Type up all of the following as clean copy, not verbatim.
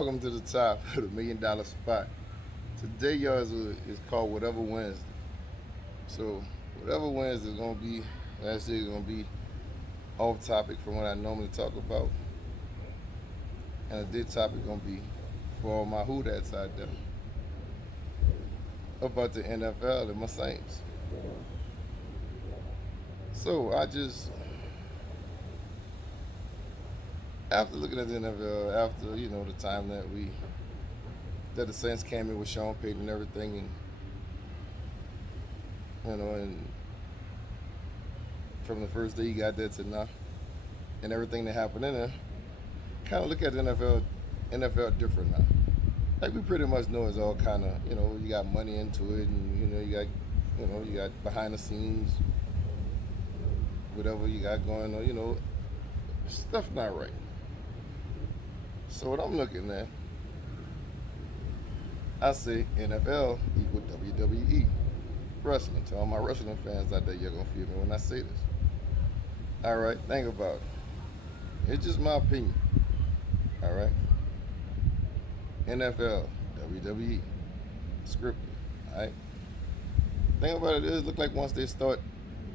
Welcome to the top of the $1 million spot. Today, y'all, is called Whatever Wednesday. So, whatever Wednesday is going to be, last year is going to be off topic from what I normally talk about. And the topic is going to be for all my who that's out there about the NFL and my Saints. So, after looking at the NFL, after, the time that the Saints came in with Sean Payton and everything, and from the first day he got there to now, and everything that happened in there, kind of look at the NFL different now. Like we pretty much know it's all kind of, you got money into it, and you got behind the scenes, whatever you got going on, stuff not right. So what I'm looking at, I say NFL equal WWE. Wrestling. To all my wrestling fans out there, you're going to feel me when I say this. Alright, think about it. It's just my opinion. Alright? NFL, WWE, scripted. Alright? Thing about it is, look like once they start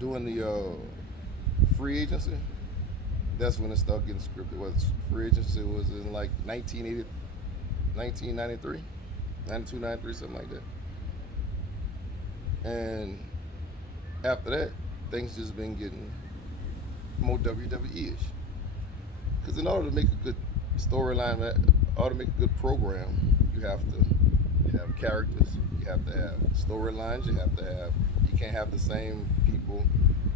doing the free agency, that's when it started getting scripted. Was free agency was in like 1993, 92, 93, something like that. And after that, things just been getting more WWE-ish. Because in order to make a good storyline, in order to make a good program, you have to have characters, you have to have storylines, you can't have the same people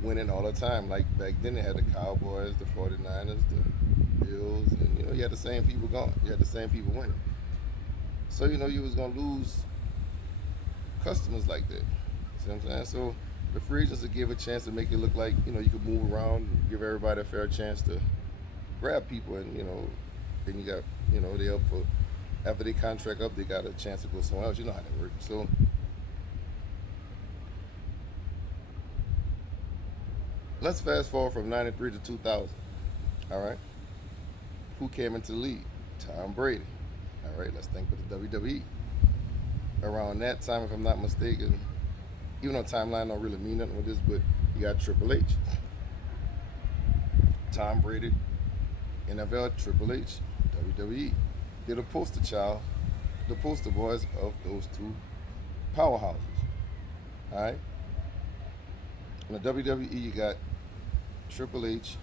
winning all the time. Like back then they had the Cowboys, the 49ers, the Bills, and you had the same people going. You had the same people winning. So you was gonna lose customers like that. See what I'm saying? So the free agents would give a chance to make it look like, you could move around and give everybody a fair chance to grab people, and then you got, they up for, after they contract up, they got a chance to go somewhere else. You know how that works. So let's fast forward from 93 to 2000. All right. Who came into the league? Tom Brady. All right, let's think of the WWE. Around that time, if I'm not mistaken, even though timeline don't really mean nothing with this, but you got Triple H. Tom Brady, NFL, Triple H, WWE. They're the poster child, the poster boys of those two powerhouses. All right? In the WWE, you got Triple H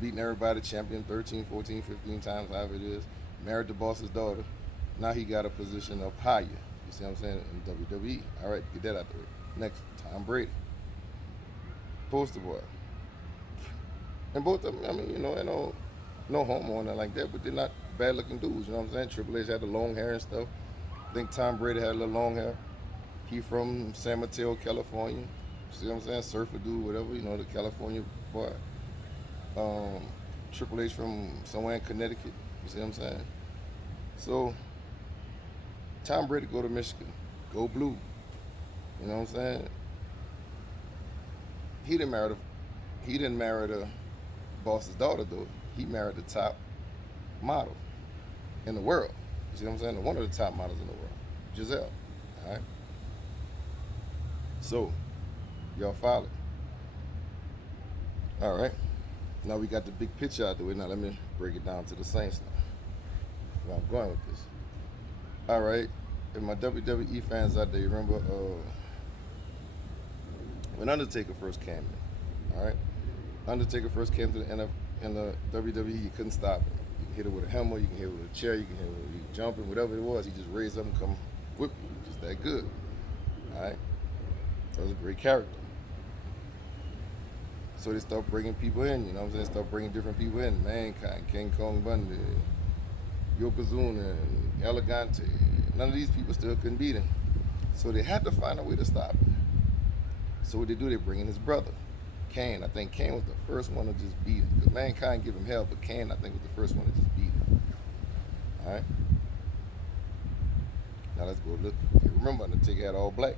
beating everybody, champion 13, 14, 15 times, however it is, married the boss's daughter. Now he got a position up higher. You see what I'm saying? In WWE. All right, get that out the way. Next, Tom Brady. Poster boy. And both of them, no homo on that like that, but they're not bad looking dudes, you know what I'm saying? Triple H had the long hair and stuff. I think Tom Brady had a little long hair. He from San Mateo, California. See what I'm saying? Surfer dude, whatever, the California boy. Triple H from somewhere in Connecticut. You see what I'm saying? So Tom Brady go to Michigan, go blue. You know what I'm saying? He didn't marry the boss's daughter though. He married the top model in the world. You see what I'm saying? One of the top models in the world, Giselle. All right. So y'all follow. All right. Now we got the big picture out the way. Now let me break it down to the Saints now. Where I'm going with this. All right. And my WWE fans out there, you remember when Undertaker first came in. All right. Undertaker first came to the NFL, in the WWE, you couldn't stop him. You can hit it with a hammer, you can hit it with a chair, you can hit it with jumping, whatever it was. He just raised up and come whip you. Just that good. All right. That was a great character. So they start bringing people in, you know what I'm saying? Start bringing different people in. Mankind, King Kong Bundy, Yokozuna, and Elegante. None of these people still couldn't beat him. So they had to find a way to stop him. So what they do, they bring in his brother, Kane. I think Kane was the first one to just beat him. Because Mankind give him hell, but Kane, I think, was the first one to just beat him. All right? Now let's go look. Remember, Undertaker had all black.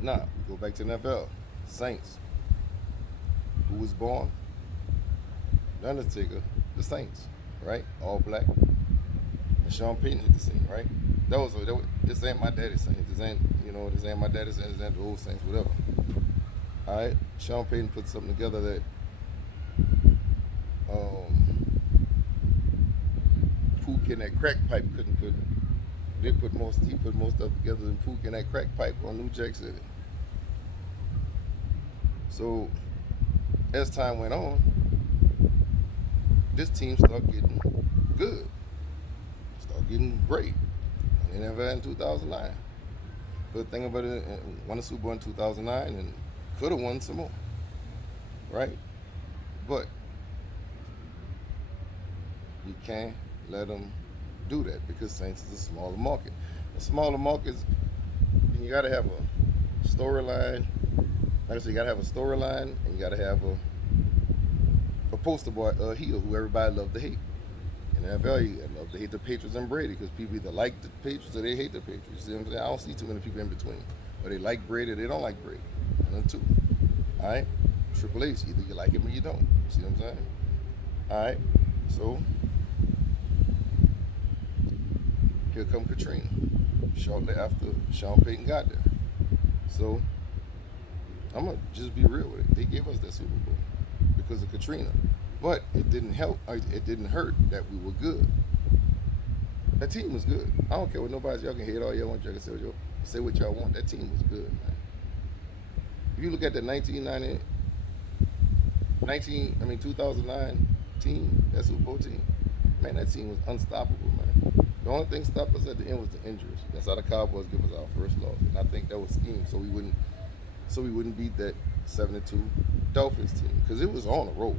Now, we go back to the NFL. Saints. Who was born? The Undertaker the Saints, right? All black. And Sean Payton hit the scene, right? This ain't my daddy's Saints. This ain't my daddy's Saints. This ain't the old Saints, whatever. All right, Sean Payton put something together that um, Pook in that crack pipe couldn't put. He put more stuff together than Pook in that crack pipe on New Jack City. So as time went on, this team started getting good, started getting great. They never had in 2009. But the thing about it, won the Super Bowl in 2009 and could have won some more, right? But you can't let them do that because Saints is a smaller market. A smaller markets, you got to have a storyline. Like I said, you got to have a storyline and you got to have a poster boy, a heel who everybody love to hate. In the NFL, you love to hate the Patriots and Brady because people either like the Patriots or they hate the Patriots. You see what I'm saying? I don't see too many people in between. Or they like Brady or they don't like Brady. One of the two. All right? Triple H, either you like him or you don't. You see what I'm saying? All right? So, here come Katrina. Shortly after Sean Payton got there. So, I'm going to just be real with it. They gave us that Super Bowl because of Katrina. But it didn't help. It didn't hurt that we were good. That team was good. I don't care what nobody. Y'all can hate all y'all want. Y'all can say what y'all want. That team was good, man. If you look at the 2009 team, that Super Bowl team, man, that team was unstoppable, man. The only thing stopped us at the end was the injuries. That's how the Cowboys give us our first loss, and I think that was schemed so we wouldn't beat that 7-2 Dolphins team because it was on the roll.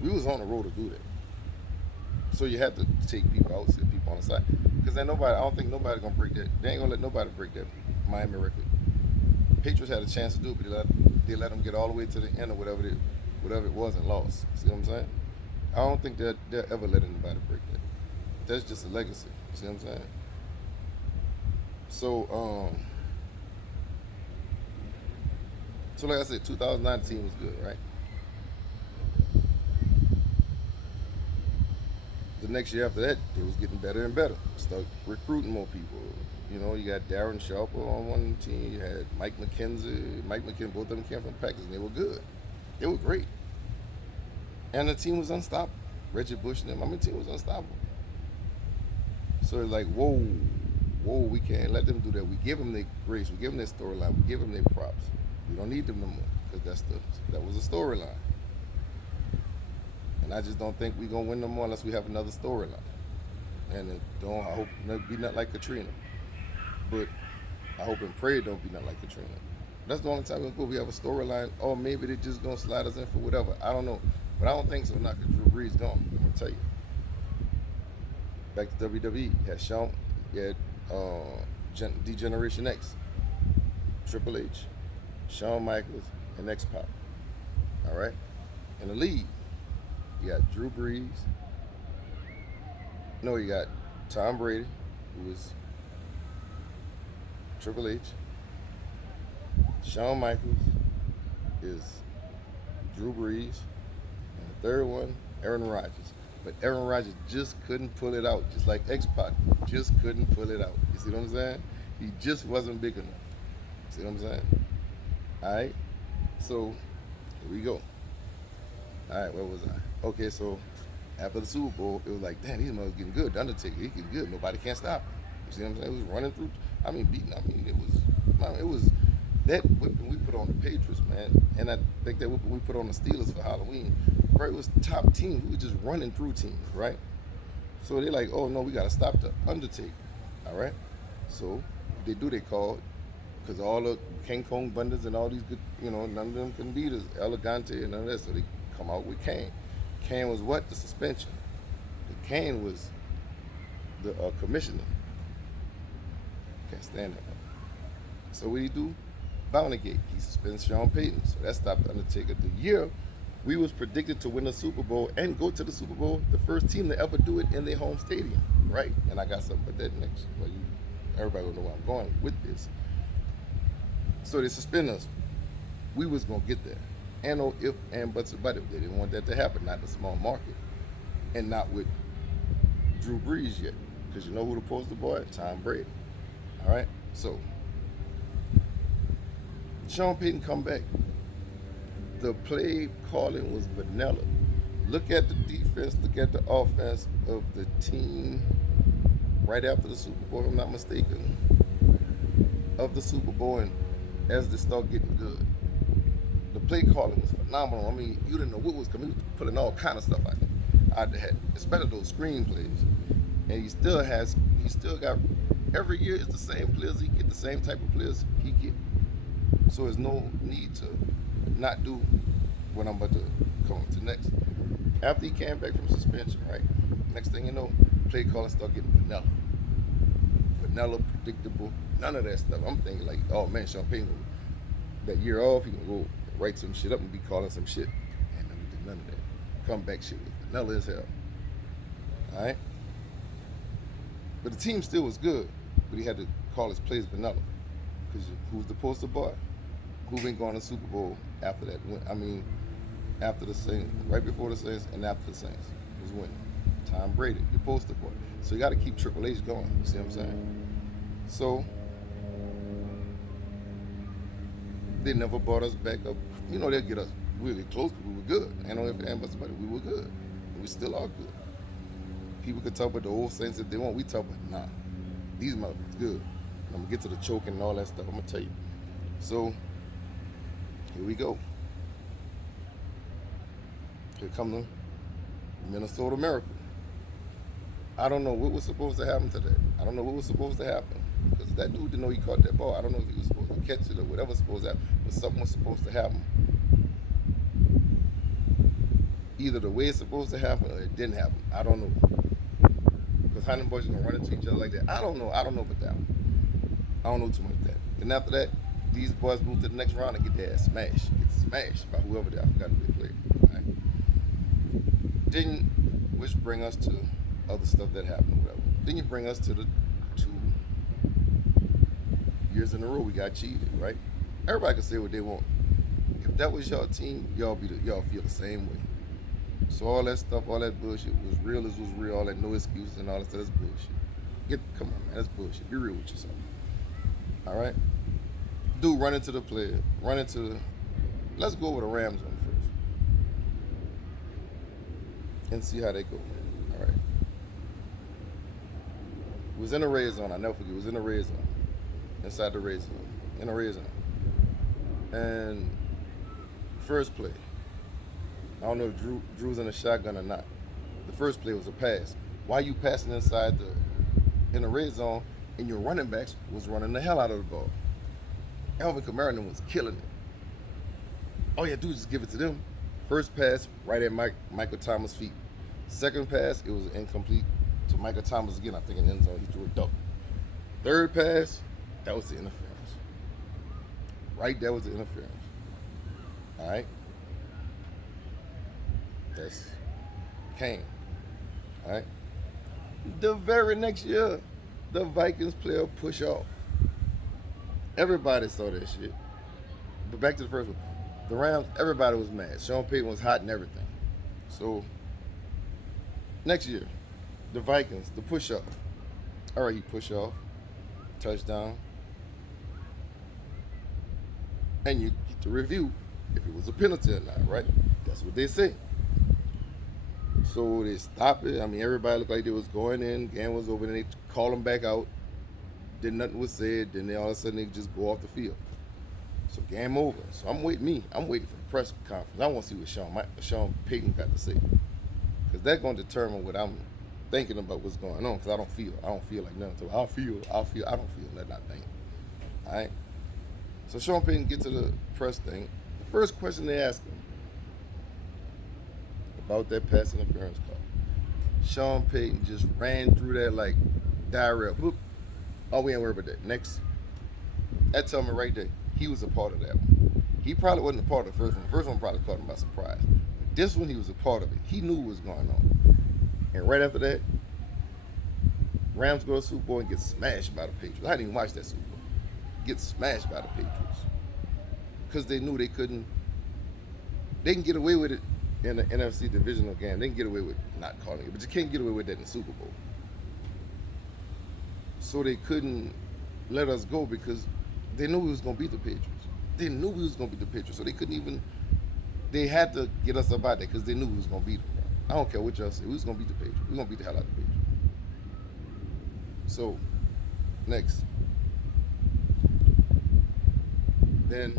We was on the road to do that. So you had to take people out, sit people on the side. Because I don't think nobody's going to break that. They ain't going to let nobody break that Miami record. Patriots had a chance to do it, but they let them get all the way to the end or whatever it was and lost. See what I'm saying? I don't think they'll ever let anybody break that. That's just a legacy. See what I'm saying? So like I said, 2019 was good, right? The next year after that, it was getting better and better. Start recruiting more people. You got Darren Sharper on one team. You had Mike McKenzie. Both of them came from Packers, and they were good. They were great. And the team was unstoppable. Reggie Bush and them, the team was unstoppable. So it's like, whoa, we can't let them do that. We give them their grace. We give them their storyline. We give them their props. We don't need them no more because that was a storyline. And I just don't think we're going to win no more unless we have another storyline. And I hope it be not like Katrina. But I hope and pray it don't be not like Katrina. That's the only time we have a storyline. Or maybe they're just going to slide us in for whatever. I don't know. But I don't think so now because Drew Brees gone. I'm going to tell you. Back to WWE. You had Shawn. You had D-Generation X. Triple H. Shawn Michaels. And X-Pac. All right? In the league. You got Drew Brees. No, you got Tom Brady, who is Triple H. Shawn Michaels is Drew Brees. And the third one, Aaron Rodgers. But Aaron Rodgers just couldn't pull it out, just like X-Pac just couldn't pull it out. You see what I'm saying? He just wasn't big enough. See what I'm saying? All right? So, here we go. All right, where was I? Okay, so after the Super Bowl, it was like, damn, these motherfuckers getting good. The Undertaker, he getting good. Nobody can stop him. You see what I'm saying? It was running through. It was that whipping we put on the Patriots, man. And I think that whipping we put on the Steelers for Halloween, right? It was top teams. We were just running through teams, right? So they're like, oh no, we got to stop the Undertaker, all right? So they called, because all the King Kong Bundas and all these good, none of them can beat us, Elegante and none of that. So they come out with Kane. Kane was what? The suspension. The Kane was the commissioner. Can't stand that. So what did he do? Bountygate. He suspends Sean Payton. So that stopped the Undertaker. The year we was predicted to win the Super Bowl and go to the Super Bowl, the first team to ever do it in their home stadium, right? And I got something for that next. Well, everybody will know where I'm going with this. So they suspend us. We was gonna get there. And no if and buts about it. They didn't want that to happen, not in a small market. and not with Drew Brees yet. Because you know who the poster boy? Tom Brady. All right? So, Sean Payton come back. The play calling was vanilla. Look at the defense, look at the offense of the team right after the Super Bowl, if I'm not mistaken, of the Super Bowl, and as they start getting good. The play calling was phenomenal. I mean, you didn't know what was coming. He was pulling all kind of stuff out the head, especially those screenplays. And he still got, every year it's the same players he get, the same type of players he get. So there's no need to not do what I'm about to come to next. After he came back from suspension, right? Next thing you know, play calling start getting vanilla. Vanilla, predictable, none of that stuff. I'm thinking like, oh man, Sean Payton, that year off, he can go write some shit up and be calling some shit. And never did none of that. Comeback shit was vanilla as hell. Alright? But the team still was good, but he had to call his plays vanilla. Because who's the poster boy? Who been going to the Super Bowl after that? I mean, after the Saints, right before the Saints and after the Saints was winning. Tom Brady, your poster boy. So you got to keep Triple H going. You see what I'm saying? So they never brought us back up. You know, they'll get us really close, but we were good. I know if anybody, but we were good. We still are good. People could talk about the old Saints if they want. We talk about, nah, these motherfuckers good. I'm gonna get to the choking and all that stuff. I'm gonna tell you. So here we go. Here come the Minnesota Miracle. I don't know what was supposed to happen today. I don't know what was supposed to happen. Because that dude didn't know he caught that ball. I don't know if he was supposed to catch it or whatever was supposed to happen. But something was supposed to happen. Either the way it's supposed to happen or it didn't happen. I don't know. Because how them boys are going to run into each other like that? I don't know. I don't know about that one. I don't know too much of that. And after that, these boys move to the next round and get their ass smashed. Get smashed by whoever they, I forgot who they played. Right? Then, which bring us to other stuff that happened or whatever. Then you bring us to the 2 years in a row we got cheated, right? Everybody can say what they want. If that was y'all team, y'all feel the same way. So all that stuff, all that bullshit was real as was real, all that no excuses and all that stuff, that's bullshit. Come on, man, that's bullshit. Be real with yourself. All right? Dude, let's go over the Rams one first. And see how they go. All right. It was in a red zone, I never forget, it was in a red zone. Inside the red zone. In a red zone. And first play. I don't know if Drew's in a shotgun or not. The first play was a pass. Why you passing in the red zone and your running backs was running the hell out of the ball? Alvin Kamara was killing it. All you had to do was just give it to them. First pass, right at Michael Thomas' feet. Second pass, it was incomplete to Michael Thomas again. I think in the end zone, he threw a duck. Third pass, that was the interference. Right there was the interference. All right? That's Kane. All right? The very next year, the Vikings player push off. Everybody saw that shit. But back to the first one. The Rams, everybody was mad. Sean Payton was hot and everything. So, next year, the Vikings, the push off. All right, he push off. Touchdown. And you get to review if it was a penalty or not, right? That's what they say. So they stopped it. I mean, everybody looked like they was going in. Game was over. Then they call them back out. Then nothing was said. Then they all of a sudden they just go off the field. So game over. So I'm waiting for the press conference. I want to see what Sean Payton got to say, because that's going to determine what I'm thinking about what's going on. Because I don't feel like nothing. So I don't feel nothing. I think. All right. So Sean Payton gets to the press thing. The first question they ask him about that pass interference call. Sean Payton just ran through that like diarrhea. Boop. Oh, we ain't worried about that. Next. That tell me right there, he was a part of that one. He probably wasn't a part of the first one. The first one probably caught him by surprise. But this one, he was a part of it. He knew what was going on. And right after that, Rams go to the Super Bowl and get smashed by the Patriots. I didn't even watch that Super Bowl. Get smashed by the Patriots. Because they knew they can get away with it in the NFC divisional game. They can get away with not calling it, but you can't get away with that in the Super Bowl. So they couldn't let us go because they knew we was gonna beat the Patriots. They knew we was gonna beat the Patriots, so they couldn't even. They had to get us up out there because they knew we was gonna beat them. I don't care what y'all say. We was gonna beat the Patriots. We was gonna beat the hell out of the Patriots. So next, then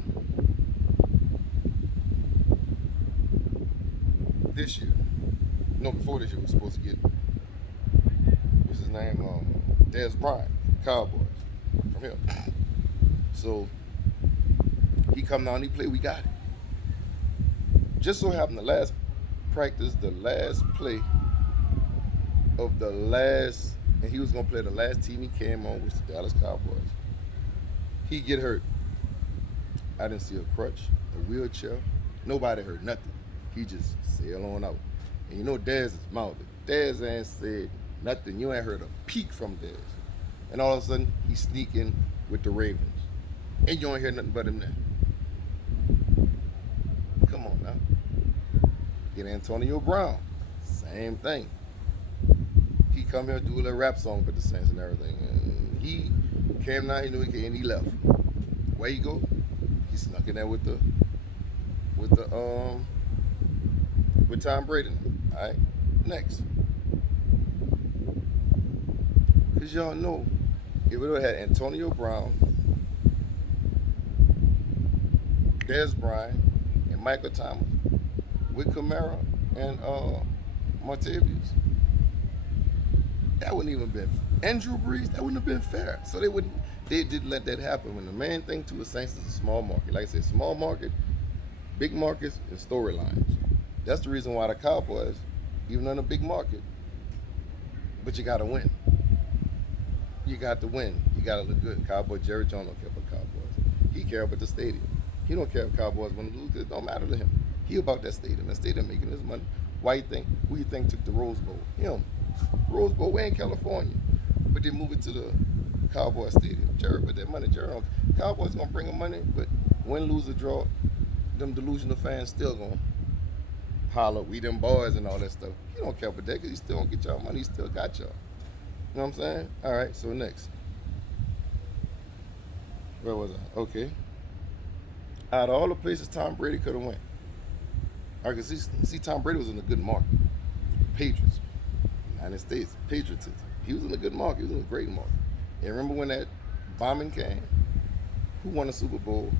this year, no, before this year, we were supposed to get what's his name, Dez Bryant, Cowboys, from here. So he come down, he play, we got it. Just so happened the last practice, the last play of the last, and he was gonna play the last team he came on, which the Dallas Cowboys. He get hurt. I didn't see a crutch, a wheelchair. Nobody heard nothing. He just sail on out. And you know Dez is mouthy. Dez ain't said nothing. You ain't heard a peep from Dez. And all of a sudden, he's sneaking with the Ravens. And you don't hear nothing but him now. Come on now. Get Antonio Brown. Same thing. He come here, do a little rap song with the Saints and everything. And he came down, he knew he came, and he left. Where he go? He snuck in there with Tom Brady. All right, next. Cause y'all know if we would have had Antonio Brown, Dez Bryant, and Michael Thomas with Kamara and Martavius, that wouldn't even been, and Drew Brees, that wouldn't have been fair. So they didn't let that happen. When the main thing to the Saints is a small market. Like I said, small market, big markets, and storylines. That's the reason why the Cowboys, even in a big market, but you got to win. You got to win. You got to look good. Cowboy Jerry Jones don't care about Cowboys. He care about the stadium. He don't care if Cowboys want to lose. It don't matter to him. He about that stadium. That stadium making his money. Why you think? Who you think took the Rose Bowl? Him. Rose Bowl, we're in California, but they move it to the Cowboy Stadium. Jerry, but that money, Jerry, Cowboys gonna bring him money, but win, lose, or draw, them delusional fans still gonna holler, we them boys and all that stuff. He don't care about that because he still don't get y'all money. He still got y'all. You know what I'm saying? All right, so next. Where was I? Okay. Out of all the places Tom Brady could have went, I could see Tom Brady was in a good market. Patriots, United States, patriotism. He was in a good market. He was in a great market. And remember when that bombing came? Who won the Super Bowl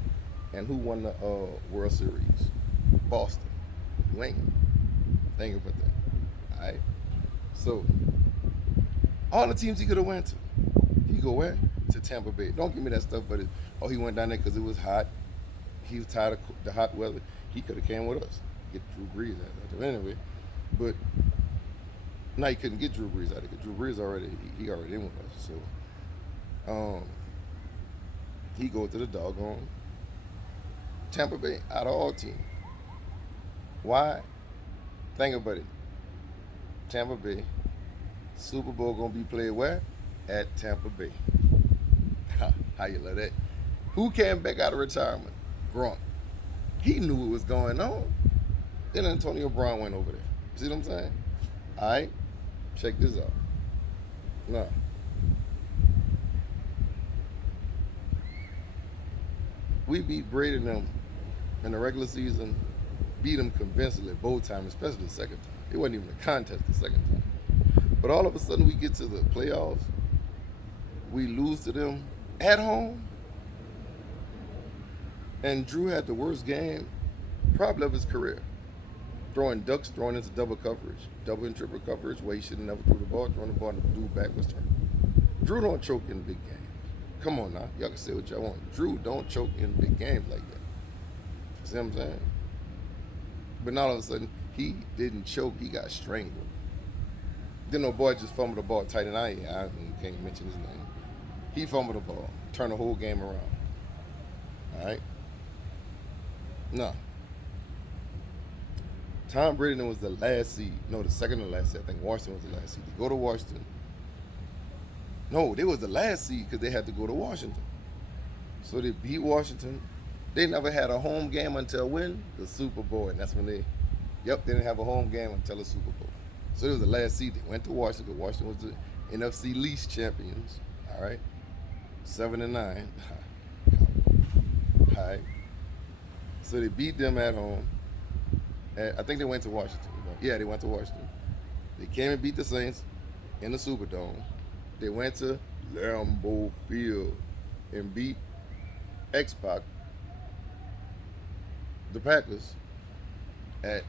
and who won the World Series? Boston. New England. Think about that. All right. So all the teams he could have went to, he go where? To Tampa Bay. Don't give me that stuff, but he went down there because it was hot. He was tired of the hot weather. He could have came with us. Get Drew Brees out of it. Anyway, but now he couldn't get Drew Brees out of it because Drew Brees already in with us. So he go to the doggone Tampa Bay out of all teams. Why? Think about it. Tampa Bay, Super Bowl gonna be played where? At Tampa Bay. How you love that? Who came back out of retirement? Gronk. He knew what was going on. Then Antonio Brown went over there. You see what I'm saying? All right, check this out. Now, we beat Brady and them in the regular season, beat them convincingly both times, especially the second time. It wasn't even a contest the second time. But all of a sudden we get to the playoffs, we lose to them at home, and Drew had the worst game probably of his career. Throwing ducks, throwing into double coverage, double and triple coverage where he should have never threw the ball, throwing the ball and the dude backwards turn. Drew don't choke in big games. Come on now, y'all can say what y'all want. Drew don't choke in big games like that. See what I'm saying? But now all of a sudden, he didn't choke, he got strangled. Then no boy just fumbled the ball tight, and I can't mention his name. He fumbled the ball, turned the whole game around. All right? No. Tom Brady was the last seed. No, the second to last seed. I think Washington was the last seed. They go to Washington. No, they was the last seed because they had to go to Washington. So they beat Washington. They never had a home game until when? The Super Bowl, and that's when they Yep, they didn't have a home game until the Super Bowl. So it was the last seed. They went to Washington. Washington was the NFC least champions. All right, 7-9. All right. So they beat them at home. I think they went to Washington. Yeah, they went to Washington. They came and beat the Saints in the Superdome. They went to Lambeau Field and beat X-Pac, the Packers, at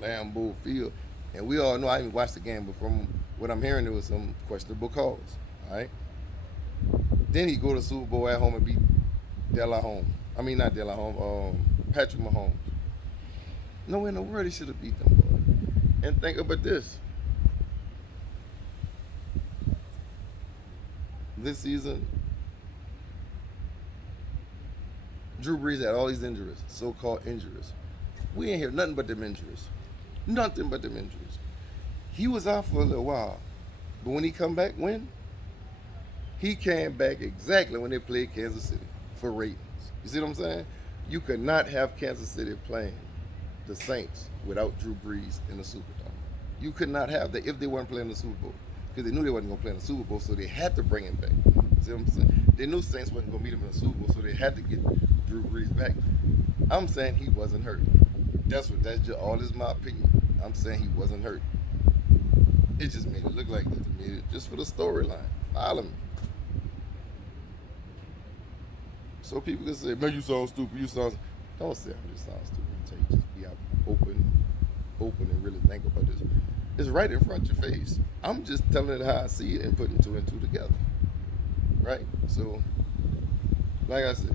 Lambeau Field. And we all know, I didn't watch the game, but from what I'm hearing, there was some questionable calls. All right. Then he go to the Super Bowl at home and beat not De La Home, Patrick Mahomes. Nowhere in the world he should have beat them, boy. And think about this. This season, Drew Brees had all these injuries, so-called injuries. We ain't hear nothing but them injuries. Nothing but them injuries. He was out for a little while. But when he come back, he came back exactly when they played Kansas City for ratings. You see what I'm saying? You could not have Kansas City playing the Saints without Drew Brees in the Superdome. You could not have that if they weren't playing the Super Bowl. Because they knew they wasn't going to play in the Super Bowl, so they had to bring him back. You see what I'm saying? They knew Saints wasn't going to meet him in the Super Bowl, so they had to get Drew Brees back. I'm saying he wasn't hurt. That's just all is my opinion. I'm saying he wasn't hurt. It just made it look like that to me, just for the storyline. Follow me. So people can say, man, you sound stupid, don't say I'm just sound stupid. I tell you, just be out open and really think about this. It's right in front of your face. I'm just telling it how I see it and putting two and two together. Right? So, like I said,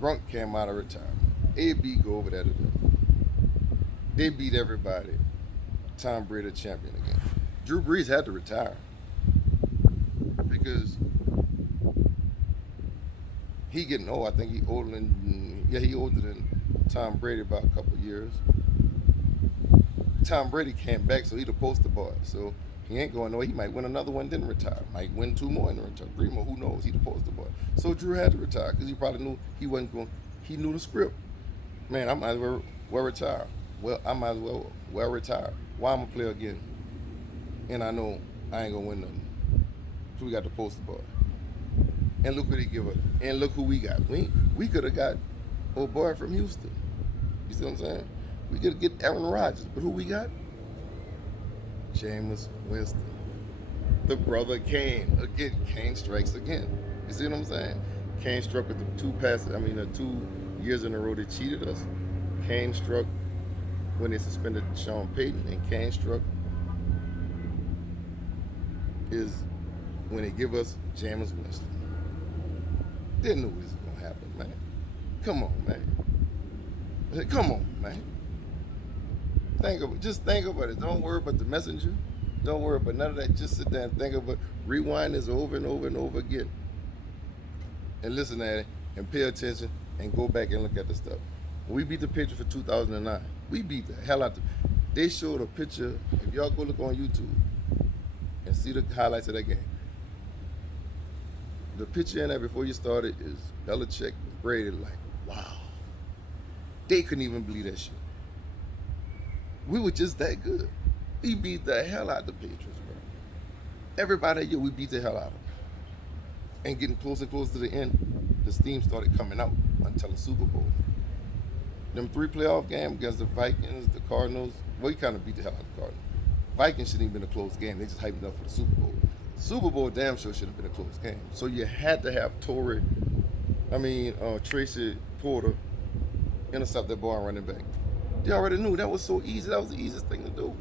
Gronk came out of retirement. AB go over there to them. They beat everybody. Tom Brady champion again. Drew Brees had to retire because he getting old. I think he older than Tom Brady by a couple of years. Tom Brady came back, so he the poster boy. So he ain't going nowhere. He might win another one, then retire. Might win 2 more and then retire. 3 more, who knows? He the poster boy. So Drew had to retire because he probably knew he wasn't going. He knew the script. Man, I might as well retire. Well, I might as well retire. Why I'm gonna play again? And I know I ain't gonna win nothing. So we got the poster boy. And look what he give us. And look who we got. We could have got old boy from Houston. You see what I'm saying? We could get Aaron Rodgers, but who we got? Jameis Winston. The brother Kane. Again, Kane strikes again. You see what I'm saying? Kane struck with the 2 years in a row they cheated us. Kane struck when they suspended Sean Payton, and Kane struck is when they give us Jameis Winston. Didn't know this was gonna happen, man. Come on, man. Come on, man. Just think about it. Don't worry about the messenger. Don't worry about none of that. Just sit there and think about it. Rewind this over and over and over again. And listen at it and pay attention and go back and look at the stuff. When we beat the Patriots for 2009, we beat the hell out of them. They showed a picture. If y'all go look on YouTube and see the highlights of that game, the picture in there before you started is Belichick and Brady, like, wow. They couldn't even believe that shit. We were just that good. We beat the hell out of the Patriots, bro. Everybody that year, we beat the hell out of them. And getting closer and closer to the end, the steam started coming out until the Super Bowl. Them 3 playoff games against the Vikings, the Cardinals, well, we kind of beat the hell out of the Cardinals. Vikings shouldn't even been a close game. They just hyped it up for the Super Bowl. Super Bowl damn sure should have been a close game. So you had to have Tracy Porter intercept that ball and running back. They already knew that was so easy. That was the easiest thing to do.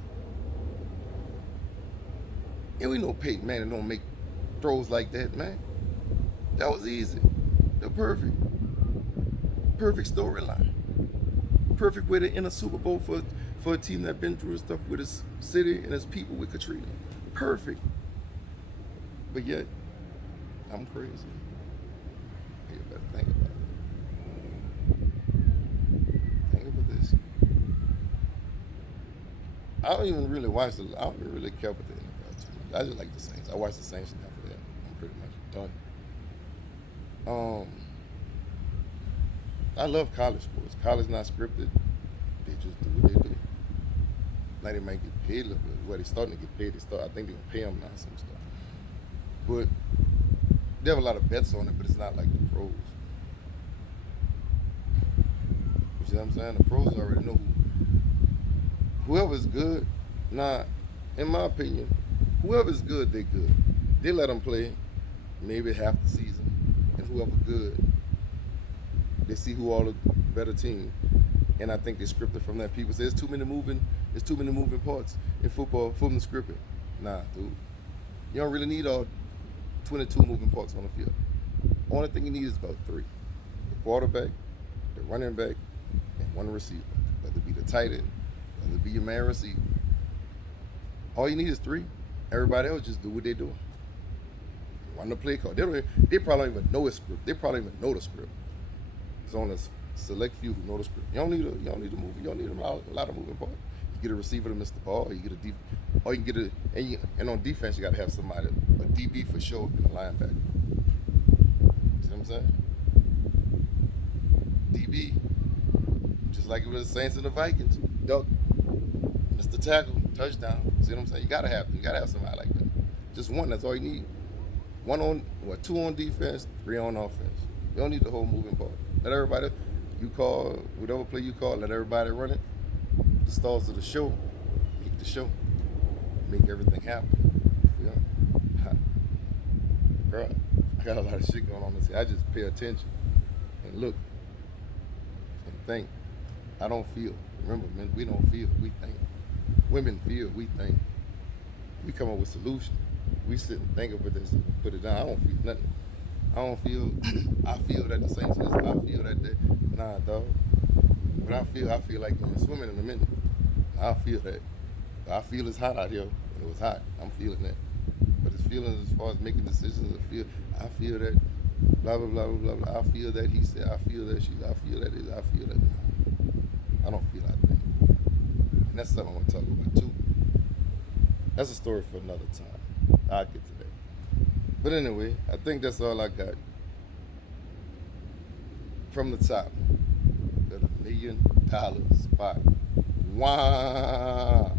And we know Peyton Manning don't make throws like that, man. That was easy. The perfect storyline. Perfect way to end a Super Bowl for a team that been through stuff with its city and its people with Katrina. Perfect. But yet, I'm crazy. You better think about it. Think about this. I don't even really care about the NFL too much. I just like the Saints. I watch the Saints enough for that. I'm pretty much done. I love college sports. College not scripted. They just do what they do. Now they might get paid a little bit. Well, they starting to get paid. I think they're gonna pay them now some stuff. But they have a lot of bets on it, but it's not like the pros. You see what I'm saying? The pros already know whoever's good. Nah, in my opinion, whoever's good, they good. They let them play maybe half the season, and whoever good, they see who all the better team. And I think they scripted from that. People say there's too many moving parts in football from the scripting. Nah, dude. You don't really need all 22 moving parts on the field. Only thing you need is about 3. The quarterback, the running back, and 1 receiver. Whether it be the tight end, whether it be your man receiver. All you need is 3. Everybody else just do what they do. Run the play call. They probably don't even know a script. They probably don't even know the script. It's on a select few who know the script. You don't need a movie. You don't need a lot of moving parts. You get a receiver to miss the ball, or you get or you can get and on defense you got to have somebody, a DB for sure, and a linebacker. See what I'm saying? DB, just like it was the Saints and the Vikings. Duck, missed the tackle, touchdown. See what I'm saying? You gotta have somebody like that. Just one. That's all you need. 2 on defense, 3 on offense. You don't need the whole moving part. Let everybody, you call whatever play you call, let everybody run it. The stars of the show, make the show, make everything happen. You know? Bro, I got a lot of shit going on this here. I just pay attention and look and think. I don't feel. Remember, men, we don't feel, we think. Women feel, we think. We come up with solutions. We sit and think about this, put it down. I don't feel nothing. I don't feel. I feel that the Saints. I feel that. Nah, dog. But I feel like going swimming in a minute. I feel that. I feel it's hot out here. It was hot. I'm feeling that. But it's feeling as far as making decisions. I feel that. Blah blah blah blah blah. I feel that he said. I feel that she. I feel that. I feel that. I don't feel that thing. And that's something I want to talk about too. That's a story for another time. I'll get to that. But anyway, I think that's all I got. From the top, got $1 million spot. Wow.